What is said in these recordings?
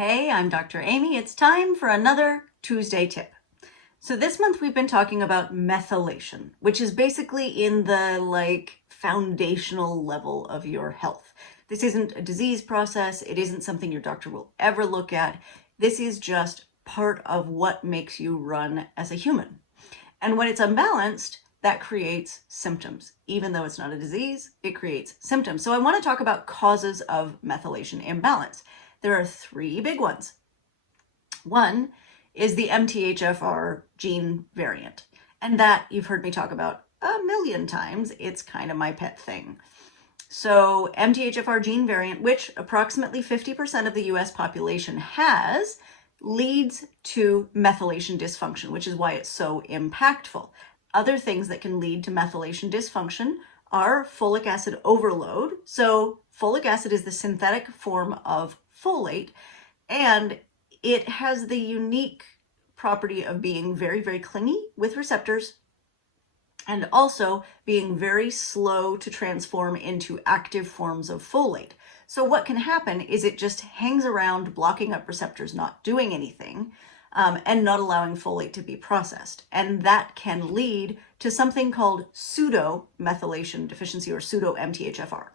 Hey, I'm Dr. Amy. It's time for another Tuesday tip. So this month we've been talking about methylation, which is basically in the foundational level of your health. This isn't a disease process. It isn't something your doctor will ever look at. This is just part of what makes you run as a human. And when it's unbalanced, that creates symptoms. Even though it's not a disease, it creates symptoms. So I want to talk about causes of methylation imbalance. There are three big ones. One is the MTHFR gene variant. And that you've heard me talk about a million times. It's kind of my pet thing. So MTHFR gene variant, which approximately 50% of the US population has, leads to methylation dysfunction, which is why it's so impactful. Other things that can lead to methylation dysfunction are folic acid overload. So folic acid is the synthetic form of folate, and it has the unique property of being very, very clingy with receptors and also being very slow to transform into active forms of folate. So what can happen is it just hangs around, blocking up receptors, not doing anything, and not allowing folate to be processed. And that can lead to something called pseudo-methylation deficiency or pseudo-MTHFR.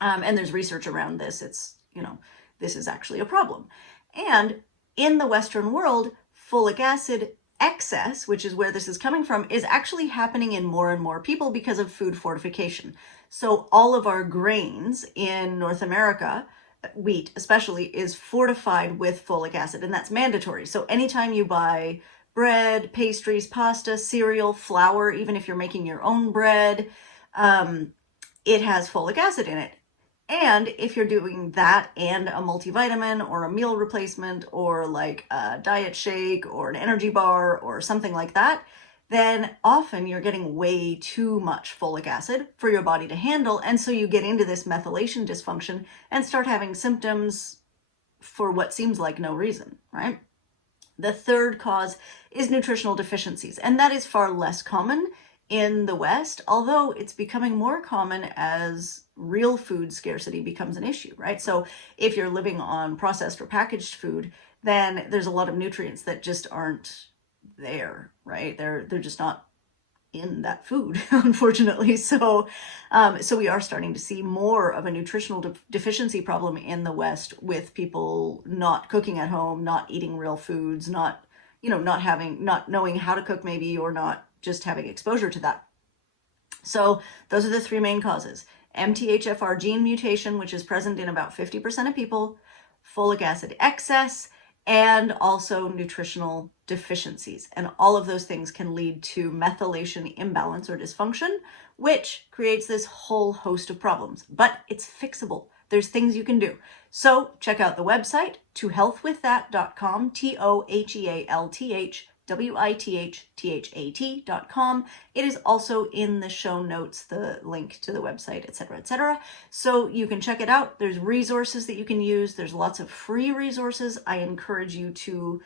And there's research around this. This is actually a problem. And in the Western world, folic acid excess, which is where this is coming from, is actually happening in more and more people because of food fortification. So all of our grains in North America, wheat especially, is fortified with folic acid, and that's mandatory. So anytime you buy bread, pastries, pasta, cereal, flour, even if you're making your own bread, it has folic acid in it. And if you're doing that and a multivitamin or a meal replacement or like a diet shake or an energy bar or something like that, then often you're getting way too much folic acid for your body to handle. And so you get into this methylation dysfunction and start having symptoms for what seems like no reason, right? The third cause is nutritional deficiencies, and that is far less common in the West, although it's becoming more common as real food scarcity becomes an issue, right? So if you're living on processed or packaged food, then there's a lot of nutrients that just aren't there, right? They're just not in that food, unfortunately. So we are starting to see more of a nutritional deficiency problem in the West with people not cooking at home, not eating real foods, not knowing how to cook maybe, or not just having exposure to that. So those are the three main causes. MTHFR gene mutation, which is present in about 50% of people, folic acid excess, and also nutritional deficiencies. And all of those things can lead to methylation imbalance or dysfunction, which creates this whole host of problems. But it's fixable. There's things you can do. So check out the website, tohealthwiththat.com, tohealthwiththat.com. It is also in the show notes, the link to the website, etc., etc. So you can check it out. There's resources that you can use. There's lots of free resources. I encourage you to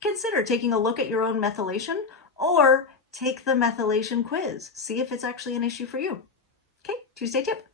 consider taking a look at your own methylation or take the methylation quiz. See if it's actually an issue for you. Okay, Tuesday tip.